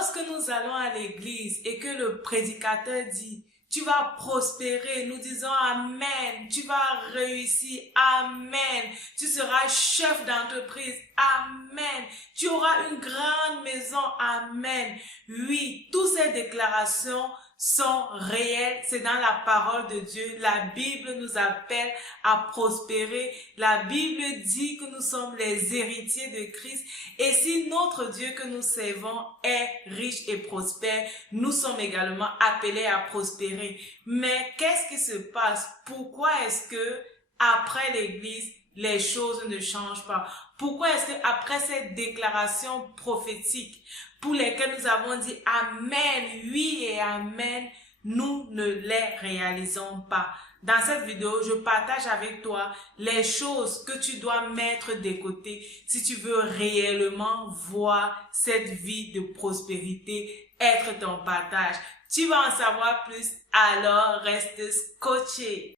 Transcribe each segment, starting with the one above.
Lorsque nous allons à l'église et que le prédicateur dit tu vas prospérer, nous disons Amen, tu vas réussir, Amen, tu seras chef d'entreprise, Amen, tu auras une grande maison, Amen. Oui, toutes ces déclarations sont réelles, c'est dans la parole de Dieu. La Bible nous appelle à prospérer. La Bible dit que nous sommes les héritiers de Christ. Et si notre Dieu que nous servons est riche et prospère, nous sommes également appelés à prospérer. Mais qu'est-ce qui se passe? Pourquoi est-ce que après l'église, les choses ne changent pas? Pourquoi est-ce que après cette déclaration prophétique pour lesquelles nous avons dit Amen, oui et Amen, nous ne les réalisons pas? Dans cette vidéo, je partage avec toi les choses que tu dois mettre de côté si tu veux réellement voir cette vie de prospérité être ton partage. Tu vas en savoir plus, alors reste scotché.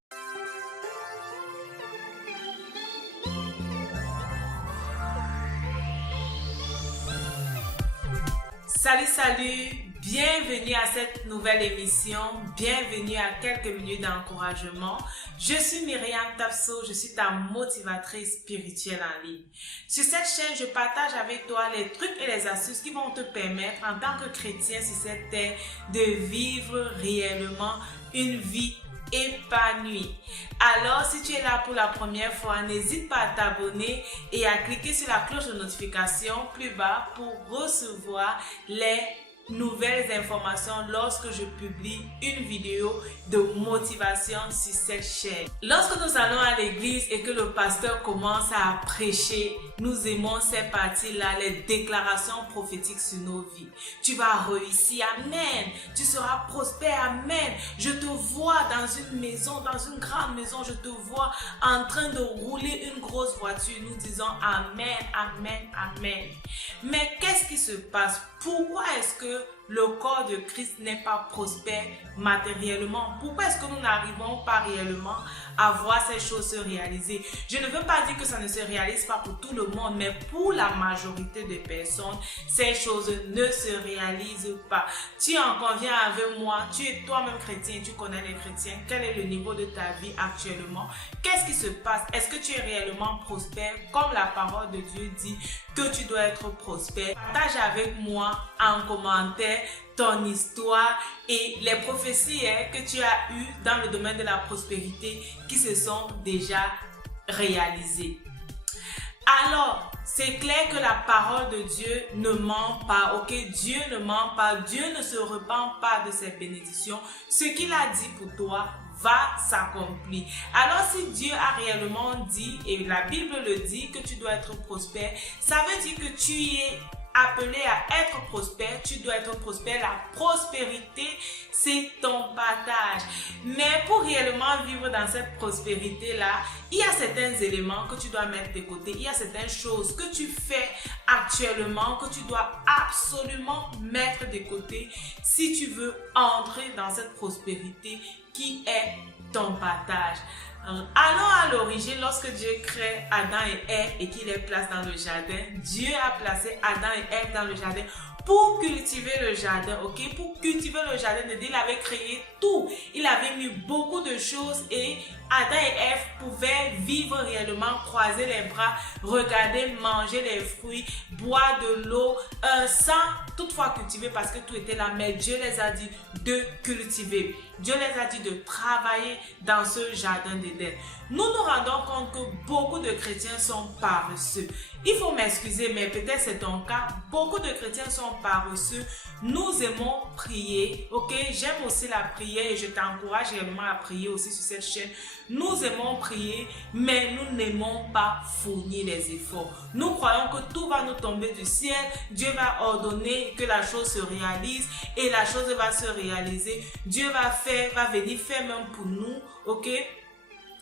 Salut, bienvenue à cette nouvelle émission, bienvenue à quelques minutes d'encouragement. Je suis Myriam Tapso, je suis ta motivatrice spirituelle en ligne. Sur cette chaîne, je partage avec toi les trucs et les astuces qui vont te permettre en tant que chrétien sur cette terre de vivre réellement une vie épanouie. Alors, si tu es là pour la première fois, n'hésite pas à t'abonner et à cliquer sur la cloche de notification plus bas pour recevoir les nouvelles informations lorsque je publie une vidéo de motivation sur cette chaîne. Lorsque nous allons à l'église et que le pasteur commence à prêcher, nous aimons ces parties-là, les déclarations prophétiques sur nos vies. Tu vas réussir, amen. Tu seras prospère, amen. Je te vois dans une maison, dans une grande maison, je te vois en train de rouler une grosse voiture. Nous disons amen, amen, amen. Mais qu'est-ce qui se passe? Pourquoi est-ce que le corps de Christ n'est pas prospère matériellement? Pourquoi est-ce que nous n'arrivons pas réellement à voir ces choses se réaliser? Je ne veux pas dire que ça ne se réalise pas pour tout le monde, mais pour la majorité des personnes, ces choses ne se réalisent pas. Tu en conviens avec moi, tu es toi-même chrétien, tu connais les chrétiens. Quel est le niveau de ta vie actuellement? Qu'est-ce qui se passe? Est-ce que tu es réellement prospère comme la parole de Dieu dit que tu dois être prospère? Partage avec moi en commentaire ton histoire et les prophéties que tu as eues dans le domaine de la prospérité qui se sont déjà réalisées. Alors, c'est clair que la parole de Dieu ne ment pas, ok? Dieu ne ment pas, Dieu ne se repent pas de ses bénédictions. Ce qu'il a dit pour toi va s'accomplir. Alors, si Dieu a réellement dit, et la Bible le dit, que tu dois être prospère, ça veut dire que tu es appelé à être prospère, tu dois être prospère. La prospérité, c'est ton partage. Mais pour réellement vivre dans cette prospérité-là, il y a certains éléments que tu dois mettre de côté. Il y a certaines choses que tu fais actuellement que tu dois absolument mettre de côté si tu veux entrer dans cette prospérité qui est ton partage. Allons à l'origine, lorsque Dieu crée Adam et Ève et qu'il les place dans le jardin, Dieu a placé Adam et Ève dans le jardin pour cultiver le jardin, ok? Pour cultiver le jardin de Dieu, il avait créé tout. Il avait mis beaucoup de choses et Adam et Ève pouvaient vivre réellement, croiser les bras, regarder, manger les fruits, boire de l'eau, sans toutefois cultiver parce que tout était là. Mais Dieu les a dit de cultiver. Dieu les a dit de travailler dans ce jardin d'Éden. Nous nous rendons compte que beaucoup de chrétiens sont paresseux. Il faut m'excuser, mais peut-être c'est ton cas. Beaucoup de chrétiens sont paresseux. Nous aimons prier, ok? J'aime aussi la prière et je t'encourage réellement à prier aussi sur cette chaîne. Nous aimons prier, mais nous n'aimons pas fournir les efforts. Nous croyons que tout va nous tomber du ciel. Dieu va ordonner que la chose se réalise et la chose va se réaliser. Dieu va venir faire même pour nous, ok?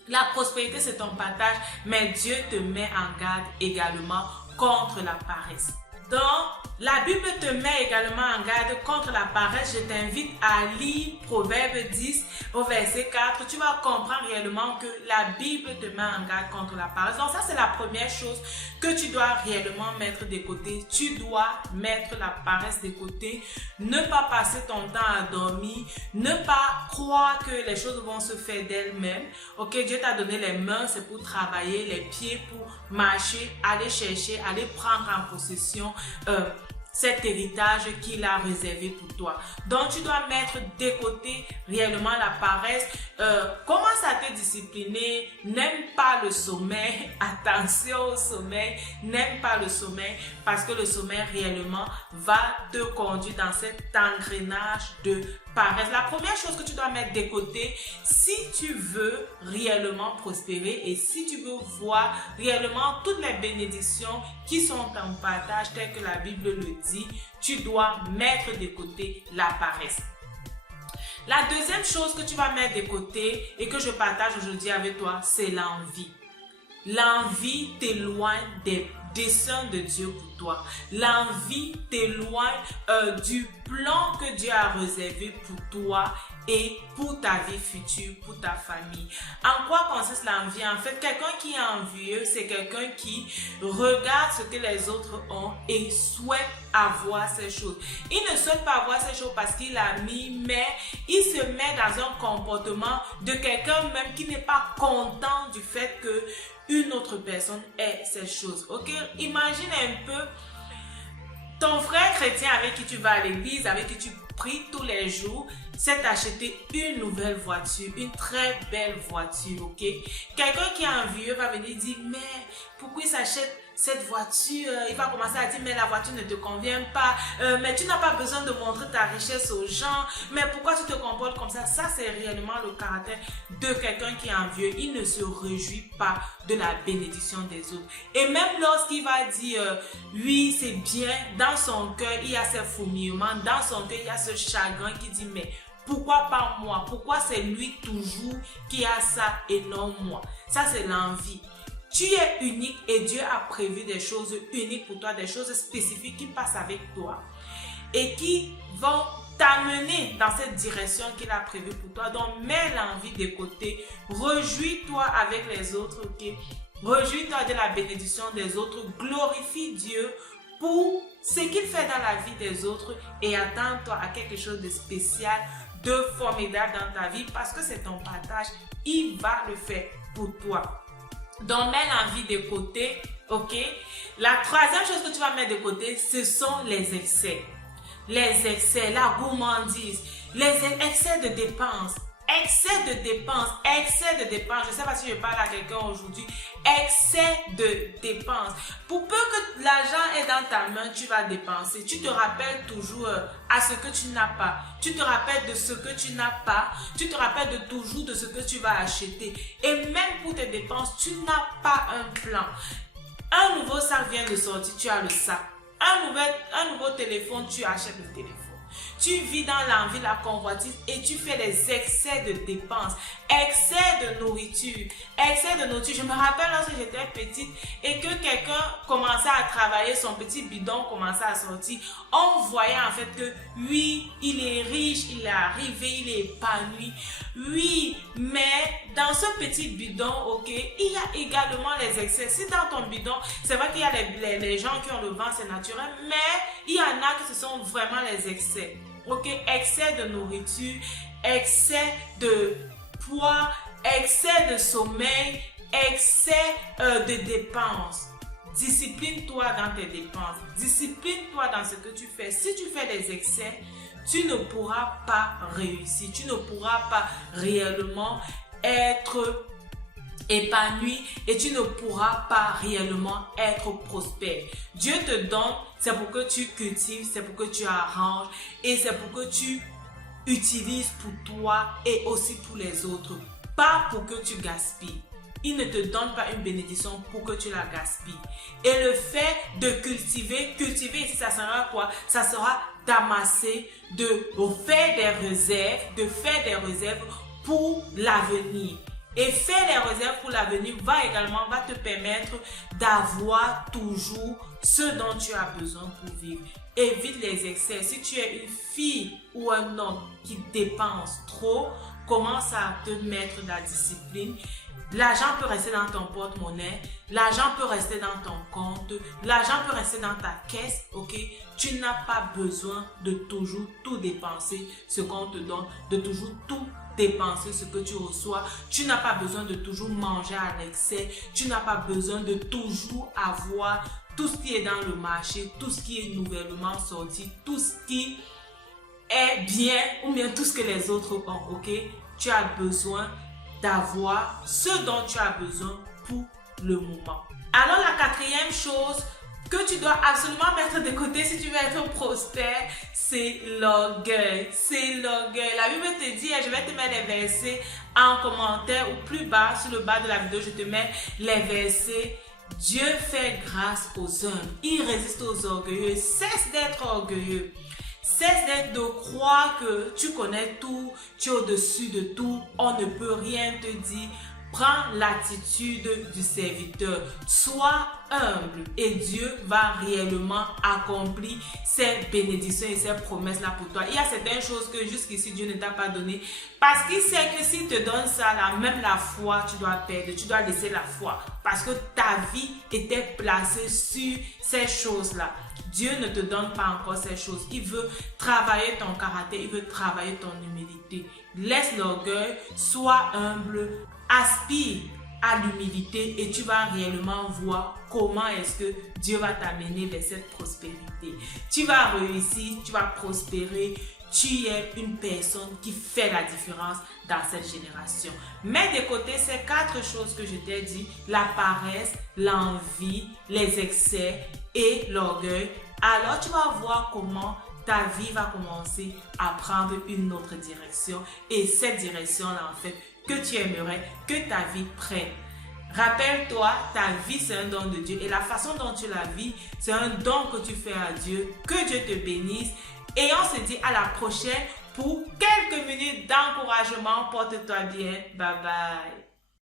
La prospérité, c'est ton partage, mais Dieu te met en garde également contre la paresse. Dans La Bible te met également en garde contre la paresse. Je t'invite à lire Proverbe 10 au verset 4. Tu vas comprendre réellement que la Bible te met en garde contre la paresse. Donc ça, c'est la première chose que tu dois réellement mettre de côté. Tu dois mettre la paresse de côté. Ne pas passer ton temps à dormir. Ne pas croire que les choses vont se faire d'elles-mêmes. Ok, Dieu t'a donné les mains, c'est pour travailler, les pieds pour marcher, aller chercher, aller prendre en possession cet héritage qu'il a réservé pour toi. Donc, tu dois mettre de côté réellement la paresse. Commence à te discipliner. N'aime pas le sommeil. Attention au sommeil. N'aime pas le sommeil parce que le sommeil réellement va te conduire dans cet engrenage de paresse. La première chose que tu dois mettre de côté, si tu veux réellement prospérer et si tu veux voir réellement toutes les bénédictions qui sont en partage, tel que la Bible le dit, tu dois mettre de côté la paresse. La deuxième chose que tu vas mettre de côté et que je partage aujourd'hui avec toi, c'est l'envie. L'envie t'éloigne des desseins de Dieu pour toi. L'envie t'éloigne du plan que Dieu a réservé pour toi et pour ta vie future, pour ta famille. En quoi consiste l'envie? En fait, quelqu'un qui est envieux, c'est quelqu'un qui regarde ce que les autres ont et souhaite avoir ces choses. Il ne souhaite pas avoir ces choses parce qu'il a mis, mais il se met dans un comportement de quelqu'un même qui n'est pas content du fait que une autre personne ait ces choses. Ok? Imagine un peu ton frère chrétien avec qui tu vas à l'église, avec qui tu pries tous les jours, s'est acheté une nouvelle voiture, une très belle voiture, ok? Quelqu'un qui est envieux va venir dire, mais pourquoi il s'achète cette voiture? Il va commencer à dire, mais la voiture ne te convient pas, mais tu n'as pas besoin de montrer ta richesse aux gens, mais pourquoi tu te comportes comme ça? Ça, c'est réellement le caractère de quelqu'un qui est envieux. Il ne se réjouit pas de la bénédiction des autres. Et même lorsqu'il va dire, oui, c'est bien, dans son cœur, il y a ce fourmillement, dans son cœur, il y a ce chagrin qui dit, mais pourquoi pas moi? Pourquoi c'est lui toujours qui a ça et non moi? Ça, c'est l'envie. Tu es unique et Dieu a prévu des choses uniques pour toi, des choses spécifiques qui passent avec toi et qui vont t'amener dans cette direction qu'il a prévue pour toi. Donc, mets l'envie de côté. Réjouis-toi avec les autres, ok? Réjouis-toi de la bénédiction des autres. Glorifie Dieu pour ce qu'il fait dans la vie des autres et attends-toi à quelque chose de spécial, de formidable dans ta vie parce que c'est ton partage. Il va le faire pour toi. Donc, mets l'envie de côté, ok? La troisième chose que tu vas mettre de côté, ce sont les excès. Les excès, la gourmandise, les excès de dépenses. Excès de dépenses, excès de dépenses. Je ne sais pas si je parle à quelqu'un aujourd'hui. Excès de dépenses. Pour peu que l'argent est dans ta main, tu vas dépenser. Tu te rappelles toujours à ce que tu n'as pas. Tu te rappelles de ce que tu n'as pas. Tu te rappelles toujours de ce que tu vas acheter. Et même pour tes dépenses, tu n'as pas un plan. Un nouveau sac vient de sortir, tu as le sac. Un nouveau téléphone, tu achètes le téléphone. Tu vis dans l'envie, la convoitise et tu fais des excès de dépenses, excès de nourriture, excès de nourriture. Je me rappelle lorsque j'étais petite et que quelqu'un commençait à travailler, son petit bidon commençait à sortir. On voyait en fait que oui, il est riche, il est arrivé, il est épanoui. Oui, mais dans ce petit bidon, ok, il y a également les excès. Si dans ton bidon, c'est vrai qu'il y a les gens qui ont le vent, c'est naturel, mais il y en a qui ce sont vraiment les excès. Ok, excès de nourriture, excès de poids, excès de sommeil, excès de dépenses. Discipline-toi dans tes dépenses. Discipline-toi dans ce que tu fais. Si tu fais des excès, tu ne pourras pas réussir. Tu ne pourras pas réellement être épanoui et tu ne pourras pas réellement être prospère. Dieu te donne, c'est pour que tu cultives, c'est pour que tu arranges et c'est pour que tu utilises pour toi et aussi pour les autres, pas pour que tu gaspilles. Il ne te donne pas une bénédiction pour que tu la gaspilles. Et le fait de cultiver ça sera quoi? Ça sera d'amasser, de faire des réserves pour l'avenir. Et faire les réserves pour l'avenir va te permettre d'avoir toujours ce dont tu as besoin pour vivre. évite les excès. Si tu es une fille ou un homme qui dépense trop, commence à te mettre de la discipline. L'argent peut rester dans ton porte-monnaie, l'argent peut rester dans ton compte, l'argent peut rester dans ta caisse, ok? Tu n'as pas besoin de toujours tout dépenser ce qu'on te donne, de toujours tout dépenser ce que tu reçois. Tu n'as pas besoin de toujours manger à l'excès, tu n'as pas besoin de toujours avoir tout ce qui est dans le marché, tout ce qui est nouvellement sorti, tout ce qui est bien ou bien tout ce que les autres ont, ok? Tu as besoin d'avoir ce dont tu as besoin pour le moment. Alors la quatrième chose que tu dois absolument mettre de côté si tu veux être prospère, c'est l'orgueil. C'est l'orgueil. La Bible te dit, et je vais te mettre les versets en commentaire ou plus bas, sur le bas de la vidéo, je te mets les versets. Dieu fait grâce aux hommes. Il résiste aux orgueilleux. Cesse d'être orgueilleux. Cesse de croire que tu connais tout, tu es au-dessus de tout, on ne peut rien te dire. Prends l'attitude du serviteur. Sois humble et Dieu va réellement accomplir ses bénédictions et ses promesses-là pour toi. Il y a certaines choses que jusqu'ici Dieu ne t'a pas donné parce qu'il sait que s'il te donne ça, là, même la foi, tu dois perdre. Tu dois laisser la foi parce que ta vie était placée sur ces choses-là. Dieu ne te donne pas encore ces choses. Il veut travailler ton caractère, il veut travailler ton humilité. Laisse l'orgueil, sois humble, aspire à l'humilité et tu vas réellement voir comment est-ce que Dieu va t'amener vers cette prospérité. Tu vas réussir, tu vas prospérer. Tu es une personne qui fait la différence dans cette génération. Mets de côté ces 4 choses que je t'ai dit, la paresse, l'envie, les excès et l'orgueil. Alors tu vas voir comment ta vie va commencer à prendre une autre direction. Et cette direction-là, en fait, que tu aimerais que ta vie prenne. Rappelle-toi, ta vie c'est un don de Dieu et la façon dont tu la vis, c'est un don que tu fais à Dieu. Que Dieu te bénisse et on se dit à la prochaine pour quelques minutes d'encouragement. Porte-toi bien. Bye bye.